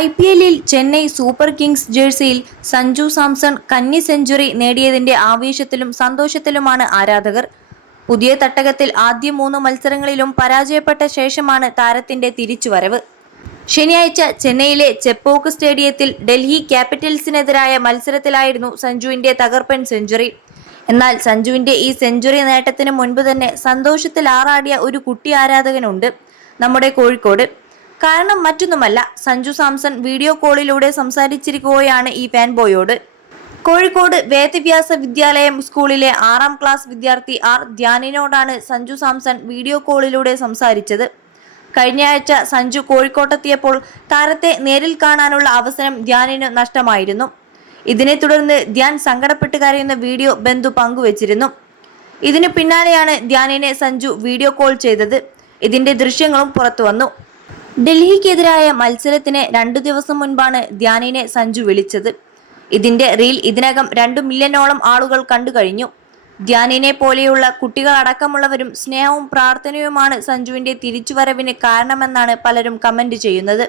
IPLിൽ Chennai super Kings ജേഴ്സിയിൽ Sanju Samson കന്നി century നേടിയതിന്റെ ആവേശത്തിലും സന്തോഷത്തിലുമാണ് ആരാധകർ. പുതിയ തട്ടകത്തിൽ ആദ്യ 3 മത്സരങ്ങളിലും പരാജയപ്പെട്ട ശേഷമാണ് താരത്തിന്റെ തിരിച്ചുവരവ്. ശനിയാഴ്ച ചെന്നൈയിലെ ചെപ്പോക്ക് സ്റ്റേഡിയത്തിൽ ഡൽഹി ക്യാപിറ്റൽസിനെതിരായ മത്സരത്തിലായിരുന്നു സഞ്ജുവിന്റെ തകർപ്പൻ സെഞ്ചുറി. എന്നാൽ സഞ്ജുവിന്റെ ഈ സെഞ്ചുറി നേട്ടത്തിന് മുൻപ് തന്നെ സന്തോഷത്തിൽ ആറാടിയ ഒരു കുട്ടി ആരാധകനുണ്ട് നമ്മുടെ കോഴിക്കോട്. കാരണം മറ്റൊന്നുമല്ല, സഞ്ജു സാംസൺ വീഡിയോ കോളിലൂടെ സംസാരിച്ചിരിക്കുകയാണ് ഈ ഫാൻ ബോയോട്. കോഴിക്കോട് വേദവ്യാസ വിദ്യാലയം സ്കൂളിലെ 6ാം ക്ലാസ് വിദ്യാർത്ഥി ധ്യാനിനോടാണ് സഞ്ജു സാംസൺ വീഡിയോ കോളിലൂടെ സംസാരിച്ചത്. കഴിഞ്ഞയാഴ്ച സഞ്ജു കോഴിക്കോട്ടെത്തിയപ്പോൾ താരത്തെ നേരിൽ കാണാനുള്ള അവസരം ധ്യാനിന് നഷ്ടമായിരുന്നു. ഇതിനെ തുടർന്ന് ധ്യാൻ സങ്കടപ്പെട്ട് കരയുന്ന വീഡിയോ ബന്ധു പങ്കുവച്ചിരുന്നു. ഇതിനു പിന്നാലെയാണ് ധ്യാനിനെ സഞ്ജു വീഡിയോ കോൾ ചെയ്തത്. ഇതിന്റെ ദൃശ്യങ്ങളും പുറത്തുവന്നു. ഡൽഹിക്കെതിരായ മത്സരത്തിന് 2 ദിവസം മുൻപാണ് ധ്യാനിനെ സഞ്ജു വിളിച്ചത്. ഇതിന്റെ റീൽ ഇതിനകം 2 മില്യണോളം ആളുകൾ കണ്ടു കഴിഞ്ഞു. ധ്യാനിനെ പോലെയുള്ള കുട്ടികൾ അടക്കമുള്ളവരും സ്നേഹവും പ്രാർത്ഥനയുമാണ് സഞ്ജുവിന്റെ തിരിച്ചുവരവിന് കാരണമെന്നാണ് പലരും കമന്റ് ചെയ്യുന്നത്.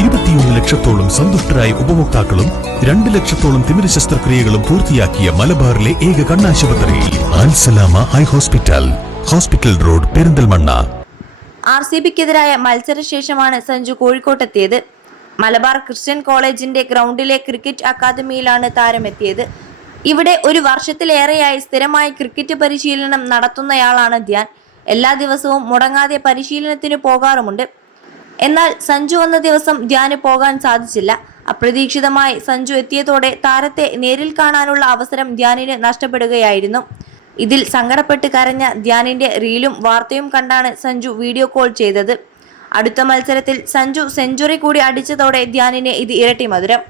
21 ലക്ഷത്തോളം സന്തുഷ്ടരായ ഉപഭോക്താക്കളും 2 ലക്ഷത്തോളം തിമിര ശസ്ത്രക്രിയകളും പൂർത്തിയാക്കിയ മലബാറിലെ ഏക കണ്ണാശുപത്രി Al Salama eye hospital, hospital road, Perinthalmanna. RCBക്കെതിരായ മത്സരശേഷമാണ് സഞ്ജു കോഴിക്കോട്ടെത്തിയത്. മലബാർ ക്രിസ്ത്യൻ കോളേജിന്റെ ഗ്രൗണ്ടിലെ ക്രിക്കറ്റ് അക്കാദമിയിലാണ് താരമെത്തിയത്. ഇവിടെ ഒരു വർഷത്തിലേറെയായി സ്ഥിരമായി ക്രിക്കറ്റ് പരിശീലനം നടത്തുന്നയാളാണ് ധ്യാൻ. എല്ലാ ദിവസവും മുടങ്ങാതെ പരിശീലനത്തിന് പോകാറുമുണ്ട്. എന്നാൽ സഞ്ജു വന്ന ദിവസം ധ്യാന് പോകാൻ സാധിച്ചില്ല. അപ്രതീക്ഷിതമായി സഞ്ജു എത്തിയതോടെ താരത്തെ നേരിൽ കാണാനുള്ള അവസരം ധ്യാനിന് നഷ്ടപ്പെടുകയായിരുന്നു. ഇതിൽ സങ്കടപ്പെട്ട് കരഞ്ഞ ധ്യാനിന്റെ റീലും വാർത്തയും കണ്ടാണ് സഞ്ജു വീഡിയോ കോൾ ചെയ്തത്. അടുത്ത മത്സരത്തിൽ സഞ്ജു സെഞ്ചുറി കൂടി അടിച്ചതോടെ ധ്യാനിന് ഇത് ഇരട്ടി മധുരം.